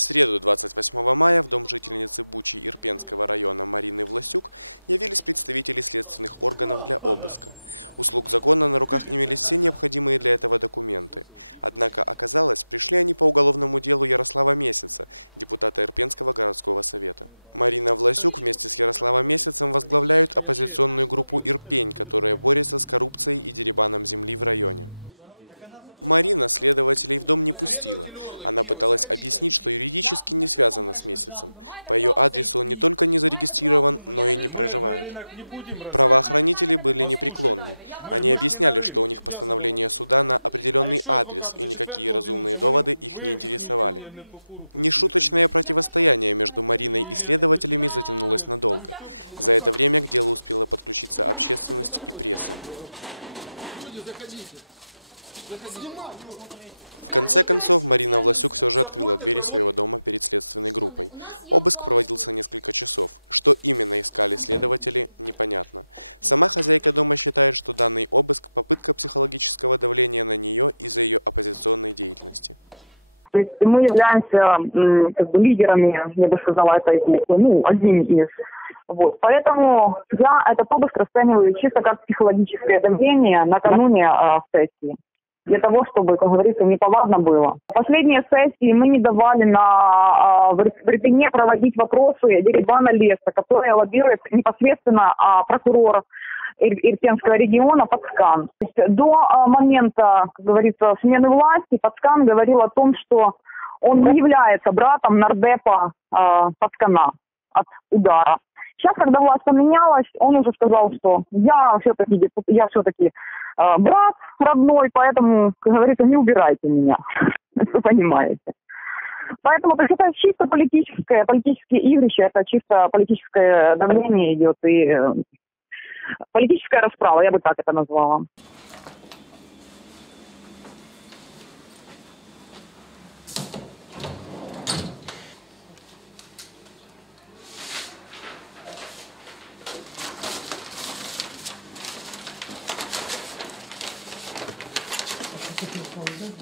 среду 28 мая в дом жительницы Бучи Ирпенского района Марины Власюк явились представители следственных органов для обыска. У слуг закона на руках имелись все необходимые для этого документы. Однако, оказалось, пришли они по уголовному делу Ярослава Месяца, депутата Ирпенского городского совета. Марина Власюк вместе с Ярославом Месяцем возглавляют оппозиционную группу «Ирпень», которая борется с коррупцией и деребаном земли в районе. Марина следователей в дом не пустила. Она пыталась объяснить, что юридически не связана с месяцем. По ее адресу он не только не зарегистрирован, но и не проживает. Правоохранители были непреклонны. Они объясняли, что у них постановление суда на определенный адрес, и никакие разумные доводы их не интересовали. Нешуточное противостояние между Мариной и следователями затянулось надолго. За это время к делу успела подключиться общественность и пресса. В конце концов, Марина Власюк все же открыла двери своего дома перед следственной группой. Обыск проводился несколько часов. Что именно искали следователи, непонятно. Сама хозяйка дома считает, что данный обыск – попытка психологического давления на нее из-за ее оппозиционной деятельности. То есть мы являемся как бы, лидерами, я бы сказала, этой группы, ну, один из. Вот. Поэтому я этот обыск расцениваю чисто как психологическое давление накануне э, сессии для того, чтобы, как говорится, неповадно было. Последние сессии мы не давали на, в Репине проводить вопросы Дерибана Леса, который лоббирует непосредственно а, прокурор Иртенского региона Пацкан. То есть до а, момента, как говорится, смены власти Пацкан говорил о том, что он не является братом нардепа э, Пацкана от удара. Сейчас, когда власть поменялась, он уже сказал, что я все-таки я все-таки брат родной, поэтому, как говорится, не убирайте меня. Вы понимаете. Поэтому то есть, это чисто политическое, политические игрища, это чисто политическое давление идет и э, политическая расправа, я бы так это назвала. Köpük oldu.